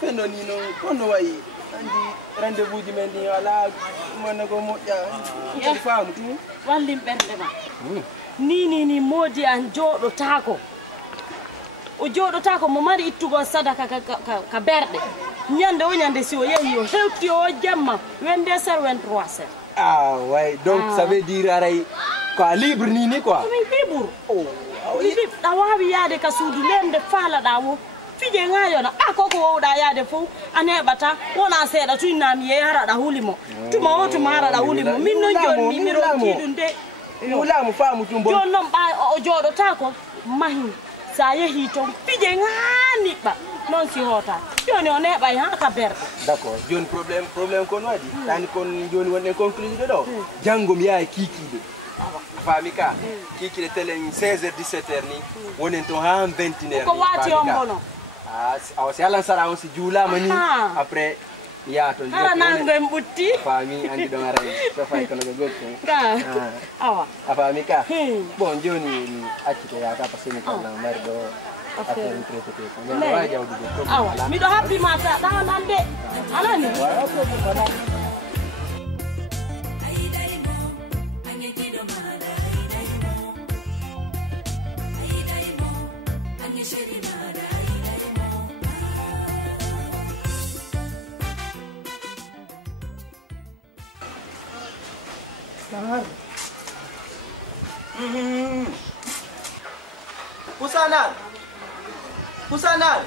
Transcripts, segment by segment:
Fendo ni no kono way andi rendez-vous di men ni ala monago moƴƴa ya faamu tu wallim ɓernde ma ni moodi an jooɗotako o jooɗotako mo mari ittugo sadaka ka berɗe ñande o ñande si o yehi o hewti o jamma 22 ser 23 ser ah ouais donc ça veut dire aray quoi libre ni quoi libre oh ɗa wawi yaade ka suudu lemde faalaɗa wo fije ngayona koko wowɗa yaade fof an heɓata wona seeɗa tuinnami yehi haraɗa hulimo tuma o tuma haraɗa hulimo min noon joni mi ronki ɗum de wulamu faamu tum bon joni noon ɓa o jooɗotako mahi sa yehi toon fije ganiɓɓa noon si hoota joni o neɓay ha ka berɗe d'accord joni probléme kon waɗi tani kon joni wonɗen conclude ɗo janggo mi yaha kikiɗe faami ka kikiɗe telen 16 heures 17 heures ni wonen toon ha 21 heures ko wati on bono awa si alan sara on si juulama ni après ya to ara nangoen ɓutti faami andi ɗon ara sofay kono ko goɗɗo ka awa a faami ka bon joni mi accito yaka par ce que mi kalna mari ɗo affaire mi traité ko mais wawi jawdude awa miɗo habbima sa ɗanan de anani Kusanan.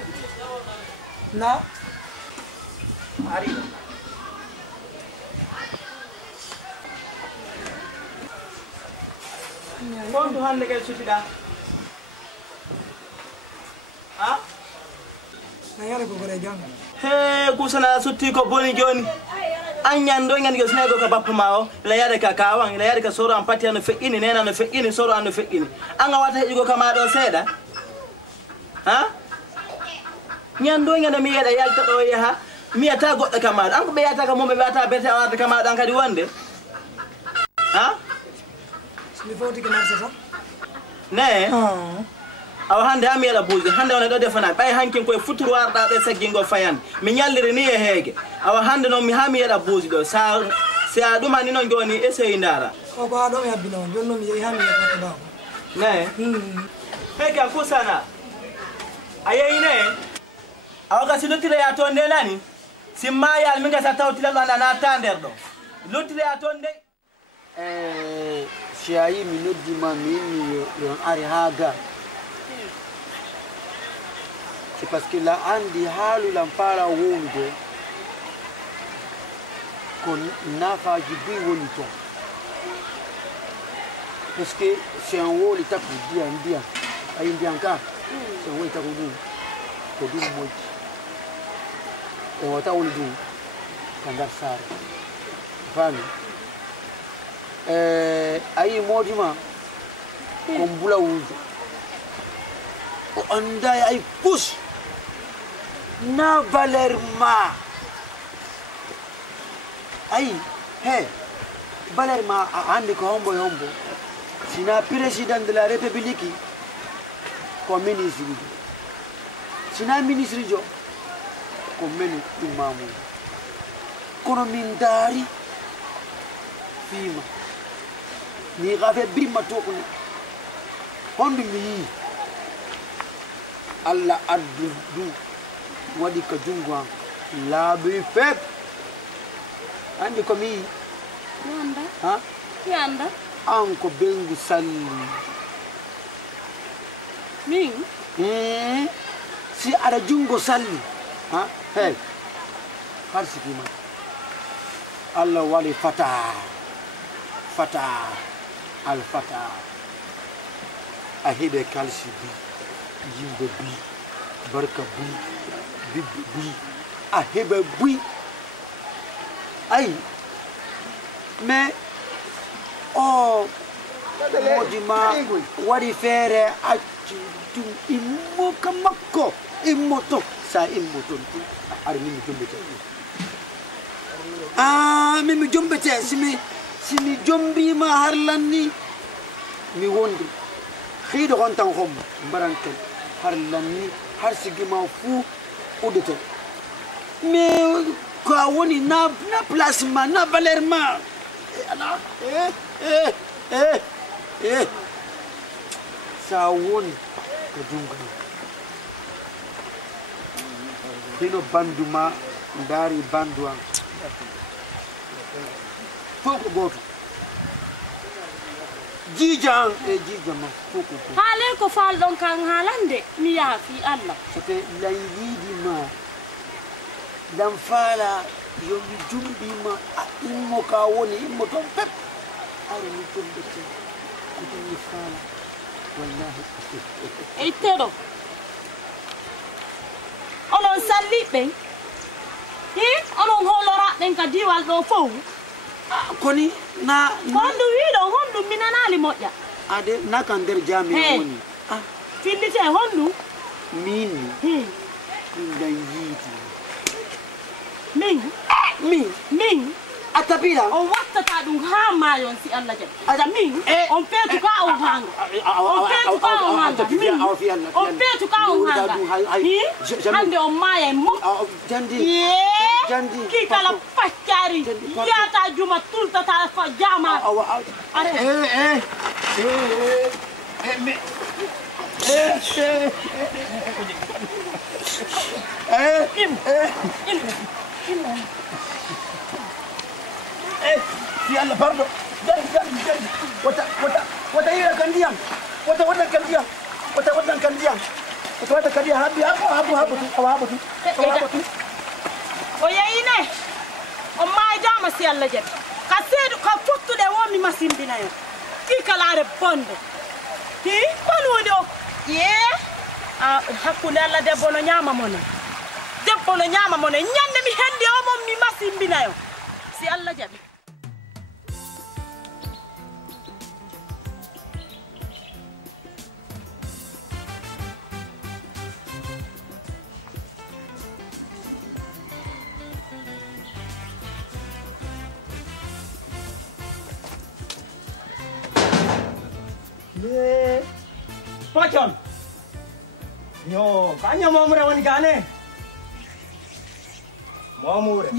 Na. Hari. Kon Tuhan legal sutida. Ha? Nayare ko gore jang. He kusana sutti ko boni joni. Anyan do ngan gosne go ka bappa mawo la yade ka kawang la yade ka soro am pati an fe'ini nena no fe'ini soro an fe'ini anga wata hejugo kama do seeda ha nyan do ngana mi yeda yalta do yaha mi ata goddo kama an ko be yata ka mo be yata bete awata kama dan kadi wonde ha mi foti ke marsa sa ne aw hande am yela buuji hande wona do defana bay hankin koy futuru warda be saggingo fayan mi nyalliri ni e heege aw hande non mi hami yela buuji do sa aduma ni non joni essay ndara ko ko ado mi habbino jonno mi yehi hami yata daw ne heege kusana ayeyi ne aw ga si luttire ya ton de nani simma yal mi ngata tawtila do na tander do luttire ya ton de si ayi mi noddima min yon ari haga c'est parce que la andi halu lampara wonde kon nafa jibi woni to parce que c'est un woli tapu dia ay ndianka c'est un woli tapu ko dum moji e wata woni dum kandar sar fami ayi modima ko mbula wujo o anda ay push na Balerma ay he Balerma andi ko hombo sina président de la république ko ministre sina ministre jo ko meni imamu kono min dari fima ni gafe brima to ko hondu mi alla addu wadi ka jungwa labi fep andi ko mi yanda ha yanda anko bengu salli min si ada jungo salli ha hey farsi kima alla wali fata al fata ahide kalsi bi yimbe bi barka bi bi ahebe bi ay mais oh modima wadi fere acci dum immo kamakko immoto sa immoto ar min jombete min jombete simi jombi ma harlanni mi wondi khido on tan khom baranken harlanni har sigi ma fu Auditeur. Mais quoi on est na placement na valèrement. Ça on ko dunga. Dino banduma ndari bandwa. Foko goto. Jijang jijama foko. Hale ko fal don kan halande mi ya fi Allah. C'était laylidi ma. Dan fala yomi jumbi ma immo ka woni immo ton pep. Ari mi tumbe te. Ko ni fala. Wallahi. Itero. Onon salli ben. Onon holora den ka diwal do fo. Koni na Hondu wido hondu minanali moja. ade na kan der jami woni. Findi te hondu. Min dan yiti. Min atabila On watta ta dum ha mayon si Allah jam. Ada min on petu ka on hanga. On petu ka on hanga. On petu ka on hanga. Hande on maya mo. Jandi. Jandi. Ki kala pakari. Ya ta juma tulta ta fa jama. Are. Yalla pardon. Wata ira kandiam. Wata kandiam. Wata kandiam. Wata kandiam habu tu. O yeyine. O may jama si Allah jam. Ka sedu ka futtude womi masimbina yo. Ki kala re bonde. Kono woni o. Hakkunde Allah debbo no nyama mone. Debbo no nyama mone. Nyande mi hende o mom mi masimbina yo. Si Allah jabi. Pachon. Yo, kanya mamure wani gane. Mamure.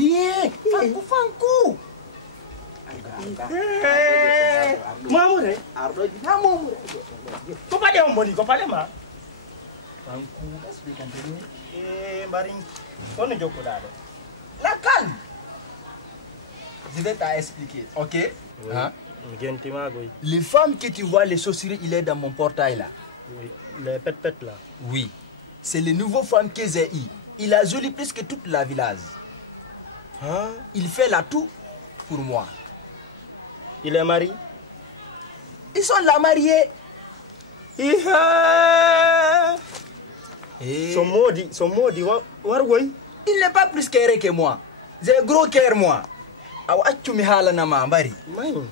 Fanku. Mamure. Ardo na mamure. Ko pade omboni, ko pade ma. Fanku explican dulu. Baring kono joko dado. Lakan. Je vais t'expliquer, ok? Hein? Les femmes que tu vois, les chaussures, il est dans mon portail là. Oui, les pètes là. Oui, c'est le nouveau femme que j'ai eu. Il a joli plus que toute la village. Hein? Il fait la tout pour moi. Il est marié? Ils sont là mariés. Son maudit, Il n'est pas plus carré que moi. J'ai gros cœur moi. Tu me halas na mambari.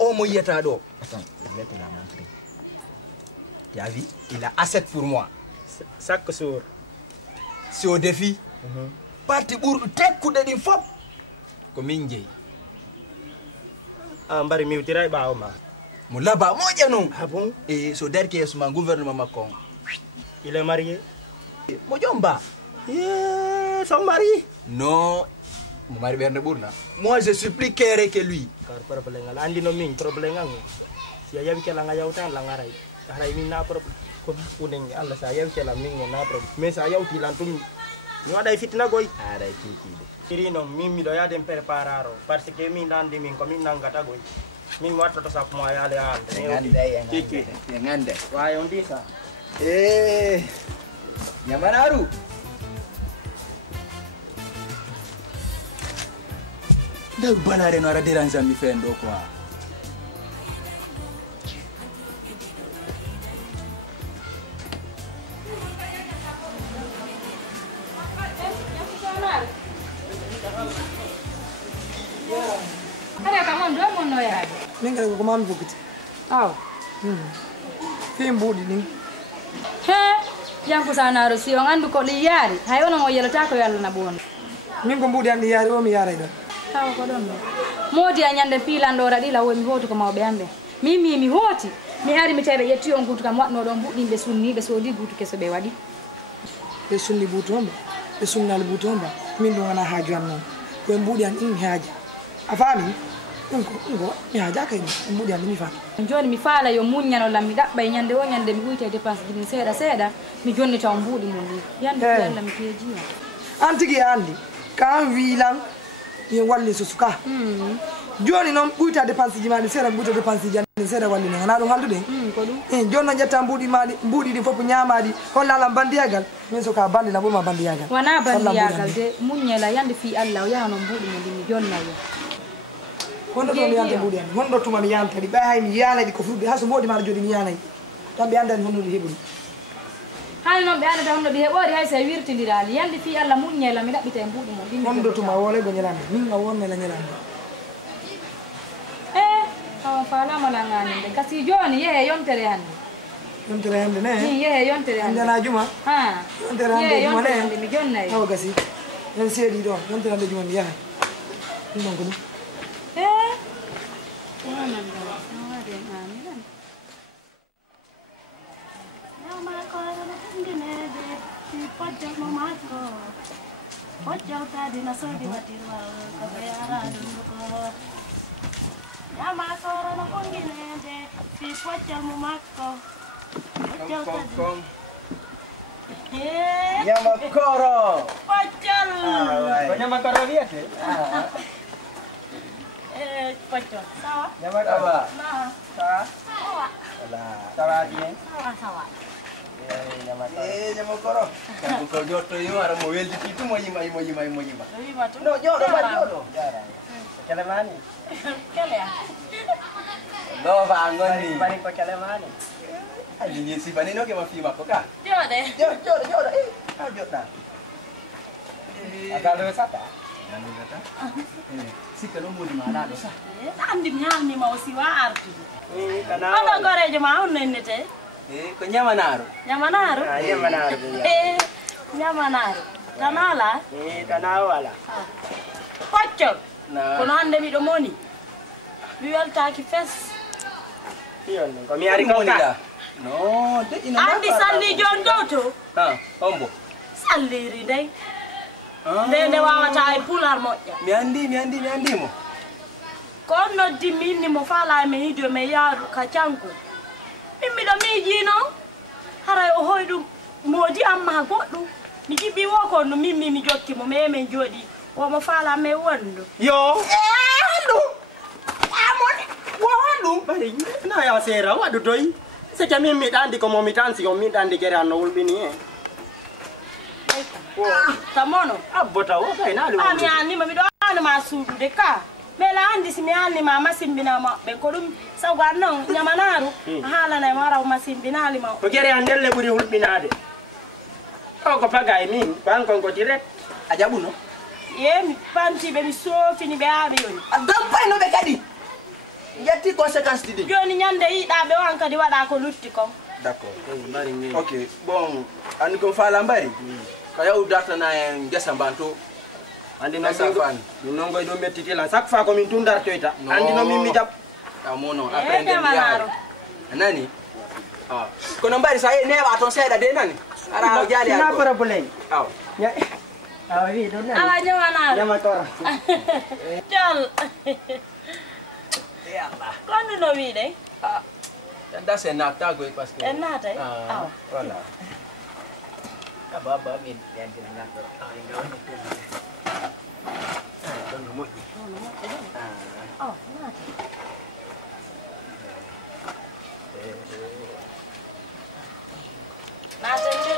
Oh mon yetado. Attends, je vais te la montrer. Tu as vu? Il a assez pour moi. Chaque jour. C'est au défi. Parti pour tek coup de fop. Comme inje. Ambari mi utirai ba oma. Mulaba moja non. Ah bon? Et so der que mon gouvernement Macron. Il est marié? Mojomba. Son mari? Non. Mon mari Berne Bourna. Moi je suis plus carré que lui. Car problème là andi no min problème ngango. Si ayawi kala nga yawtan la ngaray. Haray min na problème. Ko unen Allah sa ayawi kala min na problème. Mais sa yawti lantum ni wada fitina goy. Aray kiki de. Irino min mi do ya dem prepararo parce que min nandi min ko min nangata goy. Min watta to sa ko mo yale ande. Kiki. Ngande. Wayo ndisa. Nyamanaru. Ndak balare no ara déranger mi fendo quoi. Ada kamu dua mono ya? Nenga ko mami bukiti. Aw. Fembudi ni. He, yang kusana harusi wangandu ko liyari. Hayo na ngoyelo tako yalla na bono. Mingo mbudi andi yari o mi yara ida. Tawa ko don. Modi anyande pila ndora dila we mi hotu ko mawbe ambe. Mimi mi hoti. Mi hari mi tere yetu yon gutu kam watno don budi be sunni be sodi gutu keso be wadi. Be sunni butu hombe. e sunnal butomba min ɗum wona haaju am noon koye mbuuɗi an ɗin mi haaja a faami ɗum ko mi haaja kay e mbuuɗi an mi faami joni mi faala yo muññanolam mi ɗaɓɓa e ñande o ñande mi ɓuyte dépense ji ɗin seeɗa seeɗa mi jonnita o mbuuɗi mum ni yande Allah mi keejiwa an tigi e andi ka an wiilan yo walli susu ka joni noon ɓuyta dépense ji maɗi seeɗa ɓuyta dépense ji ani seeɗa walli ne wona ɗum haldude ko ɗum joni noon ƴetta mbuuɗi maɗi mbuuɗi ɗi fof ñamaɗi hollalam bandiyagal min soka bandila ɓurma bandiyagal wona bandiyagal de muññela yande fi Allah o yaha noon mbuuɗi mum ɗi mi jonnayo honɗo to mi yanta mbuuɗi an honɗo tuma mi yanta ɗi ɓay hay mi yanaɗi ko fuɗɗi hayso mboɗi maɗa jooɗi mi yanayi tan ɓe andani honno ɗi heɓori hani noon ɓe andata honno ɗi heɓori hay so wirtidirali yande fi Allah muññela mi ɗaɓɓita e mbuuɗi mum ɗi honɗo tuma wolego ñalande min a wonnela ñalande kawan falama langañinde kasi joni yehe yontere hande yontere hande ne yehe yontere hande ndena juma yontere hande juma ne mi jonnayi awa gasi en seeɗi ɗon yontere hande juma mi yaha ɗum ɗon ko ɗum Yama koro no kunginende fi poccal mo makko Kom. Nyama koro. poccal Kok nyama koro biasa? poccal sawa Nyama apa? nah Sawa. sawa Alah, sawa dia. sawa Nyama koro. Kan ko joto yo ara mo weldi itu mo yima. Wima tu No, jodo. Jarang. Kelemani. kele ya No, bangun nih. Paling ko kelemani. Ini si bani no ke mafi mako ka? jode Jodo. Jodo. Agak ada sata. Si kalau mau di mana dosa? andi nyalni ma osi wa artu Kana. ono gorejo ma on nennete Ko nyamanaru. nyamanaru Iya manaru. nyamanaru tanala Tanawala. poccal Nah. kono hande miɗo moni mi weltaki fes Iyon ko mi ari kawta. No, de ina. andi salli jon dow to Ha, ombo. salliri ndey nde wawata e pular moƴƴa Mi andi mo. ko on noddi mi inni mo faala mi hido mi yaaru ka canko min miɗo miiji noon haray o hoy ɗum moodi amma goɗɗum mi jiɓɓi wo ko no min mi jokki mo mais min jooɗi womo faala me wondu Yo. Bari na ya sera wadu toy. Se ke min mi dandi ko mo mi tansi ko min dandi kere anno wulbini e. tamono Abbota o kay na lu. ami annima miɗo annima suudude ka mais la andi simi annima masimbina maɓɓe ko ɗum sago an noon ñamanaru a haalana e wara o masimbinalima Ko kere andelle buri wulbinade. Ko paga e min ban kon ko direct. Ajabuno. ye mi pantiɓe mi soofini ɓe haa ɓe yoni Gampay no be kadi. Yatti conséquence didi. joni ñande yiɗaɓe on kadi waɗa ko lutti ko D'accord. Bari ni. Ok, bon, andi ko fala mbari. Kaya udata na en gesa bantu. Andi no Esa fan. min non goy do mettiti la chaque fois ko min tundar toyta. No. Andi no min mi jap. Amono aprende ñamanaro Nani? Ah. Kono mbari sa ne ba ton seda de nani. Ara jali Na ako. para pulen. Aw. Ya. Ah wi do na. ala ñamanaro Nyama tora. jol Ya Allah. kondu no wiɗe Ah. Tanda se nata go parce que. en naatay Ah, awa voilà. Baba min ya dir na to. Ah inga woni ko. Don mo. awa naatay naatay de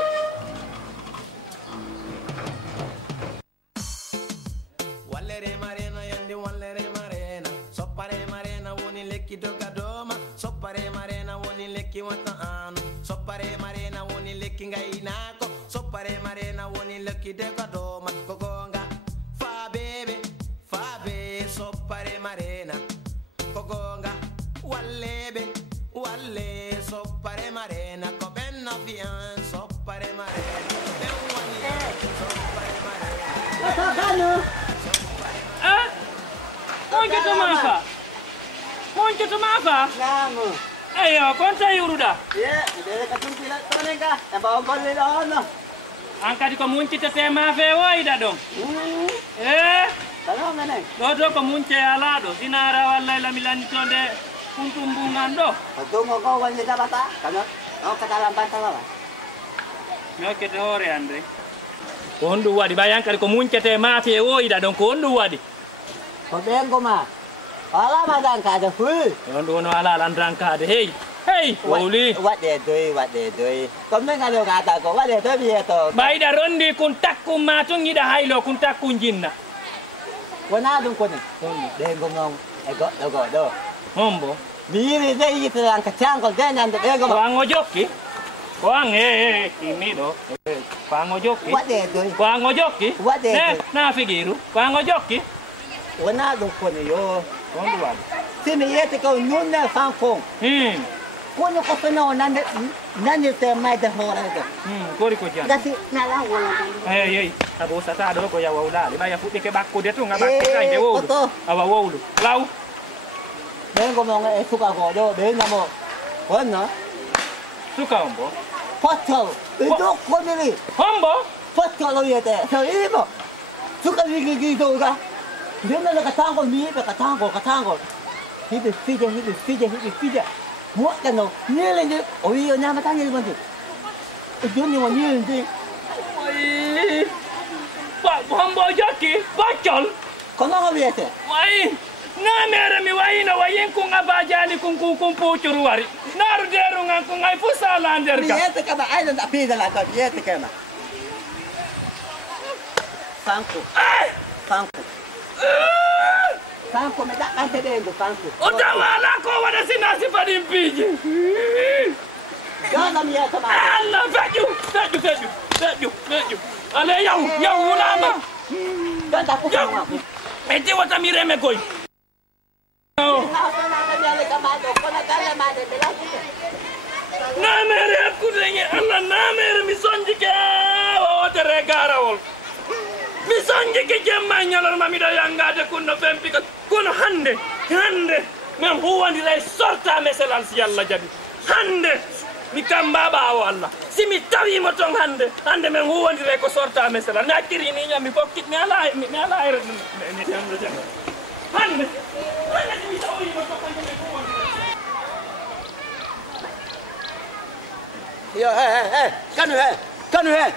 Wallere marena yande wallere marena soppare marena woni lekki doga doma soppare marena woni lekki wata anu soppare marena woni lekki gaynako soppare marena woni lekki doga doma ko gonga fa bebe soppare marena ko gonga wallebe walle soppare marena ko benno fian soppare marena ben wani soppare marena Monjoto mafa? Namo. Ayo, konta yuruda. Ye, de ka tumpila to ne ka. E ba golle do no. Angkadi ko muncitete maafe woyɗa ɗon. Kalau mana? Ɗo ko munce alaɗo sinara walla lami landitonde kuntumbungan ɗo. Tunggu kau kan kita bata. Kamu kau kata lambat apa? Mi hokkete hoore andre. Ko honɗum waɗi ɓay ankadi ko muncete maafe woyɗa ɗon ko honɗum waɗi. Kau bengko ma. Ala madan kada hui. Honɗum wono ala landrankade hey. Hey, wawli. Waɗe doy. Kau mengalu kata kau waɗe doy biyeto. Ɓayɗa rondi kun takkum ma tun yiɗa haylo kun takkum jinna. Wona ɗum koni. Bengko mon e goɗɗo ɗo. Hombo. Mi yiri de yitran ka cangol de nyande bengko. Ko an o jokki. Ko an timmiɗo. Ko an o jokki. Waɗe doy. Ko an o jokki. Waɗe doy. Na figiru. Ko an o jokki. Wona ɗum koni yo. Honɗum waɗi. Simi yete ko nunne fankon. Kono ko fena nande te mayde hoore do. Kori ko jan. Gasi nala wala. Hey. Abo sata do ko ya wawlaade. Ɓaya fuɗɗike bakkude tun a bakke kayde wowlu. Awa wowlu. Law. Bengo mo e suka go do be namo. Wonna. Suka hombo. Potto. Do ko miri. Hombo. Potto lo yete. So ibo. Suka gi do ga. Dena ka tango mi be ka tango. Hibe fije. Muat no. Nile ni. Oyo nyama tanya ni bantu. Joni mo nile ni. Hombo jokki. Bacol. Kono ko yete. Wai. Na mere mi wayino wayin ku ngabajani kun pucuru wari. Naru deru ngan ku ngai fusala anderga. Mi yete kama aina da pida la ka yete kama. Fanko me da ante dengo fanko. Oda wala ko wada sinasi padim piji. Gana mi yete ma. Allah feju. Ale yau ulama. Ganda ko ma. Mete wata mireme koy. Namere akudenge Allah namere mi sonji ke wotere garawol mi sonji ke jemma nyalor mami do yangade kunno fempi kono hande men huwandi lay sorta meselal si Allah jabi hande mi kamba bawo Allah simi tawi mo ton hande men huwandi lay ko sorta meselal nakiri ni nyami bokkit mi ala mi hande Yo, kanu he,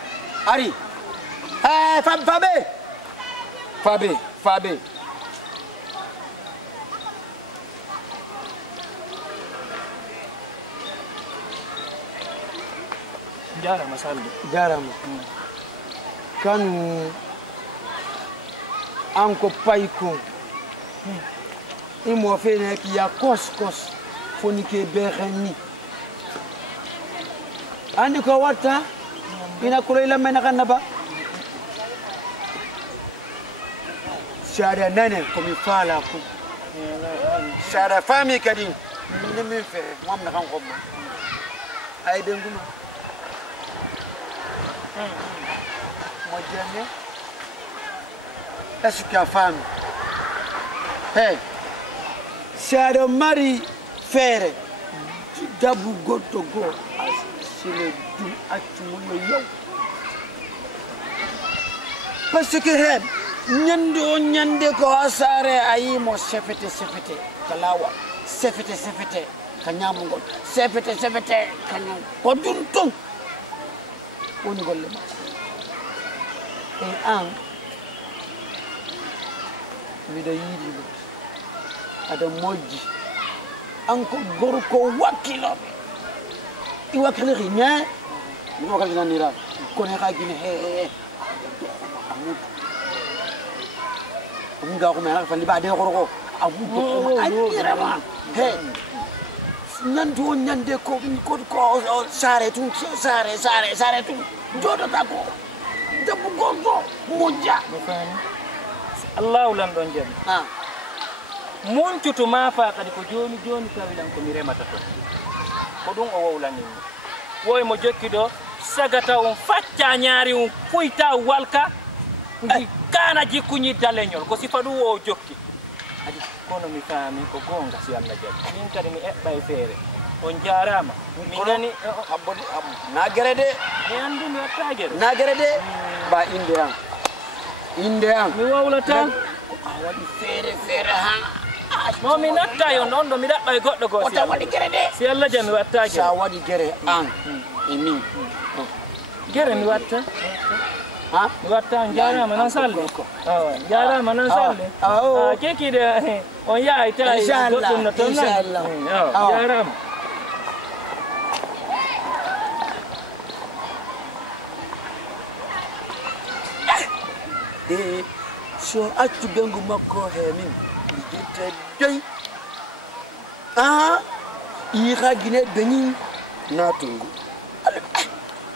Ari. Fabe. Jarama salde. Jarama. Kanu anko payko. Imo fene ki ya kos foni ke bereni. Andi ko watta ina kulo ila mena kanaba. Shara nane ko mi fala ko. Shara fami kadi ni mi fe mom na kan ko. Ay denguma. Mo jenne. Est-ce que femme? Hey. Shara mari fere. Dabu goto go. Sile du atumo yow. Parce que nyande ko asare ayi mo sefete kalawa sefete kanyamu ngol sefete kanyam ko duntum woni golle ma e an mi da yidi do ada moji an ko gorko wakilobe iwakili rinya ni wakali na nira kone ka gine he nga ko mena fa li ba de ko abu ko ayira ma he nyande ko sare tu jodo ta ko debu gogo moja Allah ulan don jam mun cutu ma fa kadi ko joni tawilan ko mi remata to ko dum o wowlani woy mo jokki do sagata on facca nyaari on fuita walka ndi kana jikkuñi daleñol ko sifa du o jokki adi kono mi faami ko gonga si Allah jabi min kadi mi ebba e feere on jarama minani habbodi nagere de mi andi mi watta gere nagere de ba inde am mi wawlata wadi fere han mo mi natta yo non do mi dabba e goddo go wata wadi gere de si Allah jami watta gere sa wadi gere an e min gere mi watta ha mi watta jarama nan salle jarama nan salle keki de on ya ita inshallah goddo no ton inshallah jarama so accu bengu makko he min mi jette doy i ha gine benin na tungu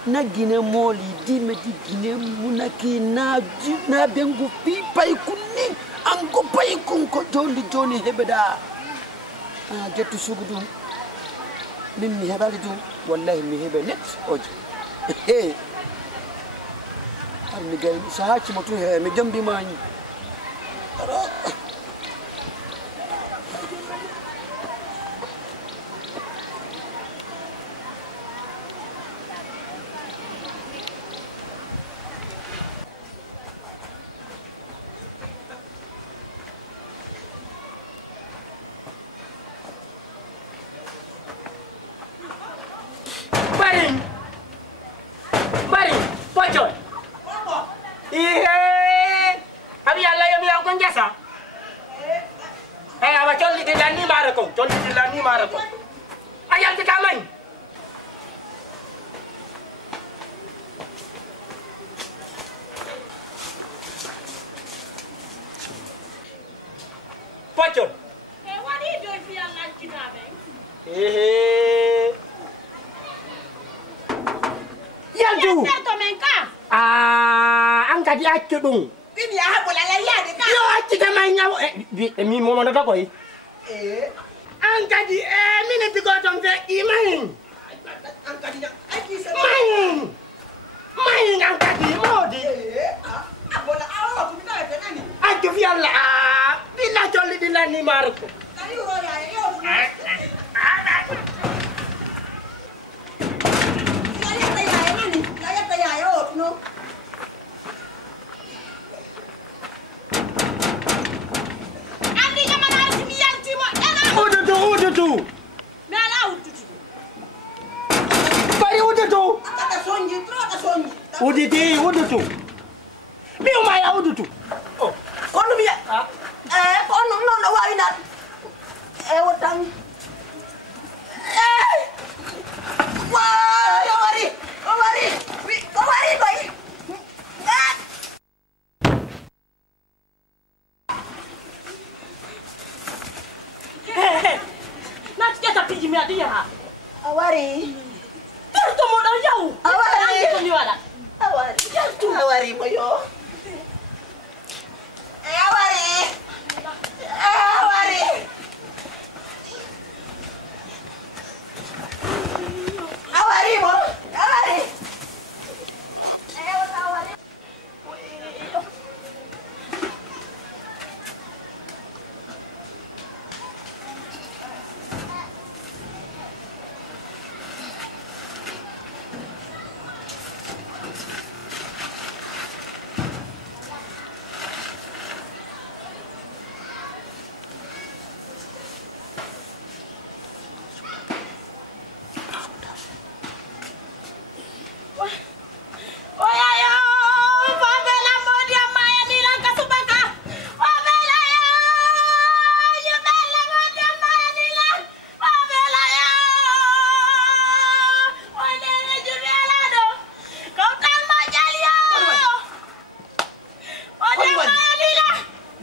na gine moli dime di gine munaki na bengu pi pay kunni anko pay kun ko joni hebeda jettu sugudu min mi hebali dum wallahi mi hebe net ojo mi gay sahaci motu he mi jambi mani Bari, pocol. Ihe, abi Allah yang biar kau jasa. Apa coli di lani marako, coli di lani marako. Ayam di kamar. Pocol. What are you doing for your lunch, darling? Yang tu. Angkat dia cedung. Bibi ah boleh laya dek. Yo, kita main nyawa. Mi mau mana tak kau? Angkat dia, mi nanti kau sampai main. Angkat dia. Main angkat dia mau di. Bola awak tu kita ada nani. Aku biarlah. Bila coli di lani marco. Tadi orang ya, yo. Udah tu. Miu mai udah tu. Oh, kono biar. Kono no wawinat. Wetang. Wah, Omari boy. Nanti kita pergi mi dia. Awari. Terus mau dah jauh. Awari. Kita ni ada. Awari moyo. Awari. Awari mo. Awari.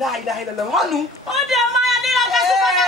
La ilaha illallah. Hanu. Dia maya ni lah kasih pada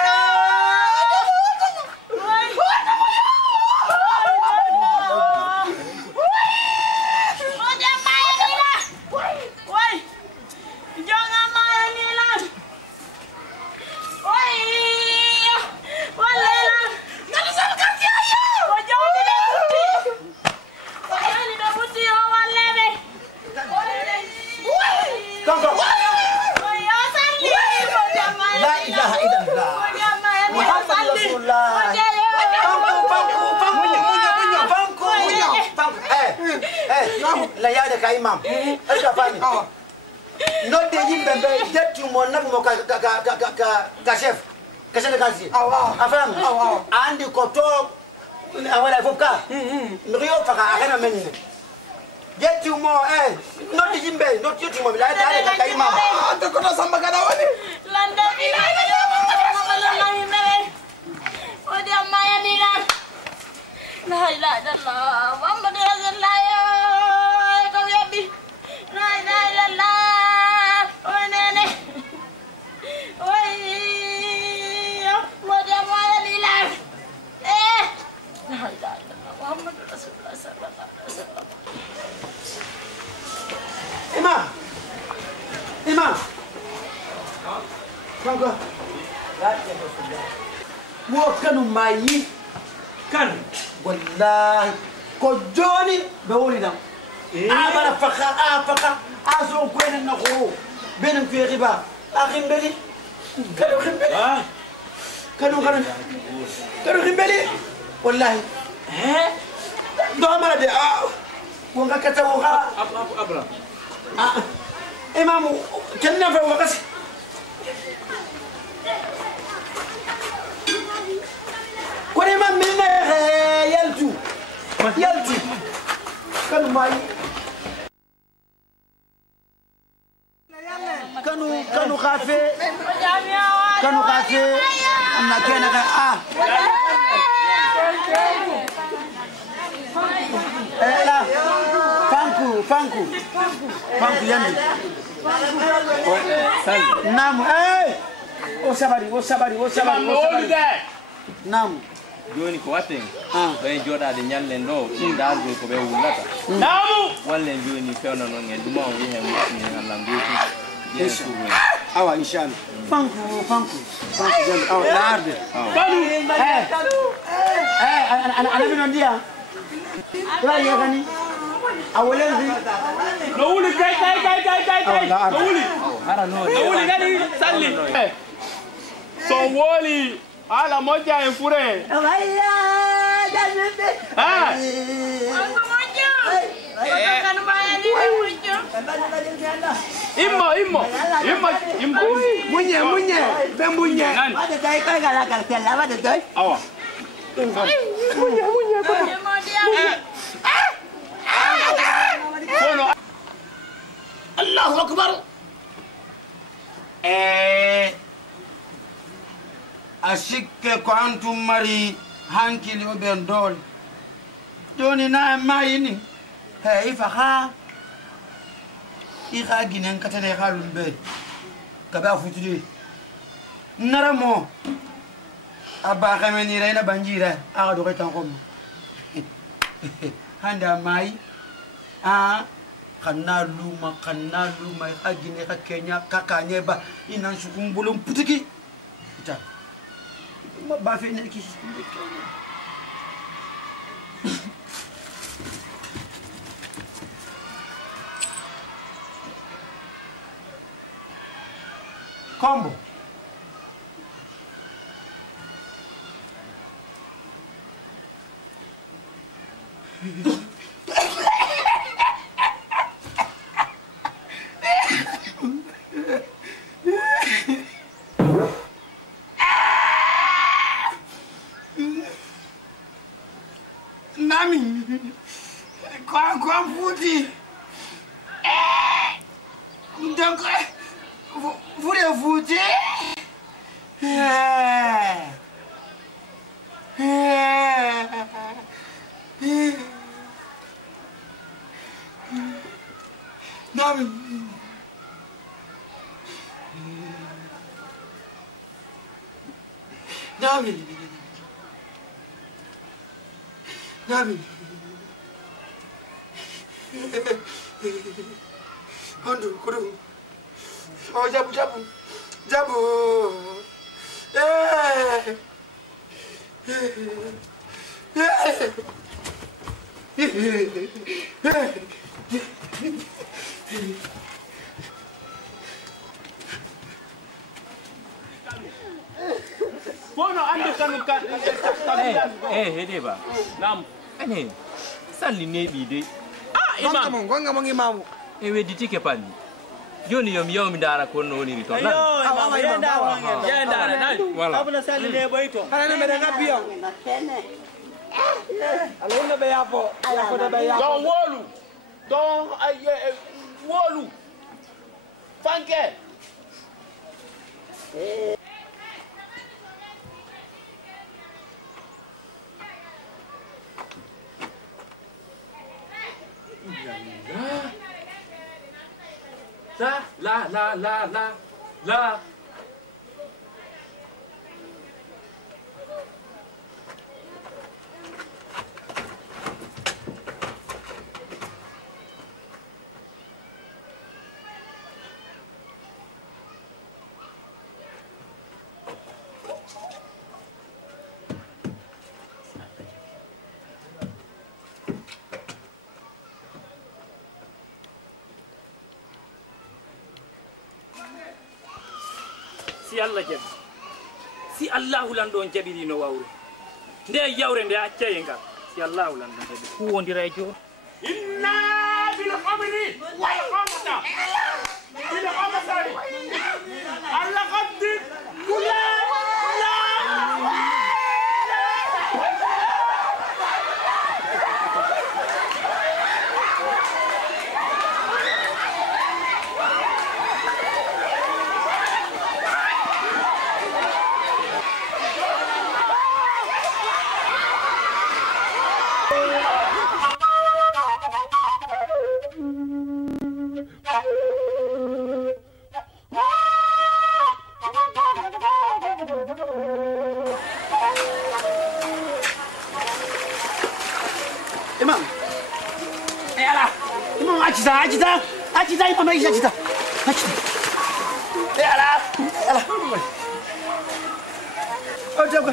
la yaade ka imam esta fami nodde yimɓe ɓe ƴettumo nabumo ka chef ka chef de quartier a fami a andi ko to a waɗa fof ka miko yo faka a hena men ne ƴettumo nodde yimɓe ƴettumoɓe la yaade ka imam ante koto samba kada woni landa odi amma yanina la ilaha illallah muhammadu rasulullah ko yabi la ilaha illallah onene oi odi amma yanina la ilaha illallah muhammadu rasulullah sallallahu alaihi wasallam imam kanko wo kanu mayi kan wallahi ko joni be woni dam amara faka aso ko en na ko benen ko riba akhimbeli kanu khimbeli kanu khimbeli wallahi do amara de wo ngakata wo abra imam kenna fa wakati kone ma minna yaltu kanu mai kanu khafe amna kena ka la fanku yandi nam o sabari nam joni ko watten to en joɗade ñallen ɗo ɗum dargol ko ɓe wullata namu wallen joni fewna noon en ɗuma on wihe muɗɗini allah mbeeti awa inchallah fanku jande awa laarde anabi noon ndiya waɗi yakani a wolensi no wuli kay no wuli hara no wuli kadi salli so woli ala moja en fure immo munye be munye ada dai kai gara kartella ada dai awa munye Allahu akbar asikke ko antum mari hankili o ben dol joni na mayini ifa ha iga ginen katane halum be kaba futudi naramo aba kameni reina banjira aga do ketan kom handa mai kanna luma agine ka Kenya kakanye ba inan sukumbulum putiki ita ma ba fe ne ki combo Nami, kwa futi. Donc, vous futi? Nami. Andu kudu. Oh jabu. Bono ande kanu kan. Hedeba. Nam ane salli ne bi dai. imam gonga mo imamu e wedditi ke panni joni yo mi yawmi dara ko no woni to nan Ayo, ya ndara nan voilà abuna sali ne boyto. ala ne mede ngabiyo ala wonde be yapo yapo de be yapo don wolu don wolu fanke la si Allah jabi si Allahu lan don jabiri no wawre nde yawre nde accaye ngal si Allahu lan don jabi fu wondira e jo inna bil khamri wal khamta bil khamsari Allah qaddi kula imam ala imam acita imam acita ala oh jago